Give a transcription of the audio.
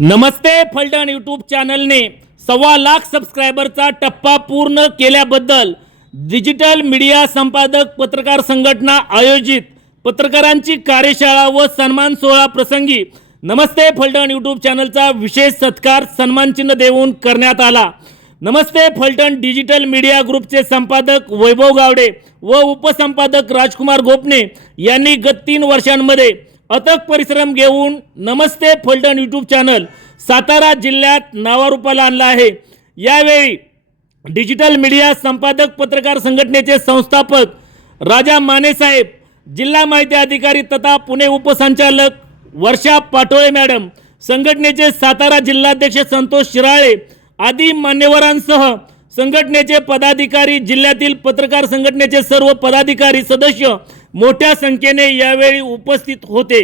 नमस्ते Phaltan YouTube चॅनलने 1.25 lakh सबस्क्रायबरचा टप्पा पूर्ण केल्याबद्दल डिजिटल मीडिया संपादक पत्रकार संघटना आयोजित पत्रकारांची कार्यशाळा व सन्मान सोहळा प्रसंगी नमस्ते फलटण यूट्यूब चॅनलचा विशेष सत्कार सन्मान चिन्ह देऊन करण्यात आला। नमस्ते फलटण डिजिटल मीडिया ग्रुपचे संपादक वैभव गावडे व उपसंपादक राजकुमार गोपने यांनी गत 3 वर्षांमध्ये अथक परिश्रम घेऊन नमस्ते फलटण यूट्यूब चॅनल सातारा जिल्ह्यात नावारूपाला आणला आहे। यावेळी डिजिटल मीडिया संपादक पत्रकार संघटनेचे संस्थापक राजा माने साहेब, जिल्हा माहिती अधिकारी तथा पुणे उपसंचालक वर्षा पाटोळे मॅडम, संघटनेचे सातारा जिल्हाध्यक्ष संतोष शिराळे आदी मान्यवरांसह संघटनेचे पदाधिकारी, जिल्ह्यातील पत्रकार संघटनेचे सर्व पदाधिकारी सदस्य मोठ्या संख्येने यावेळी उपस्थित होते।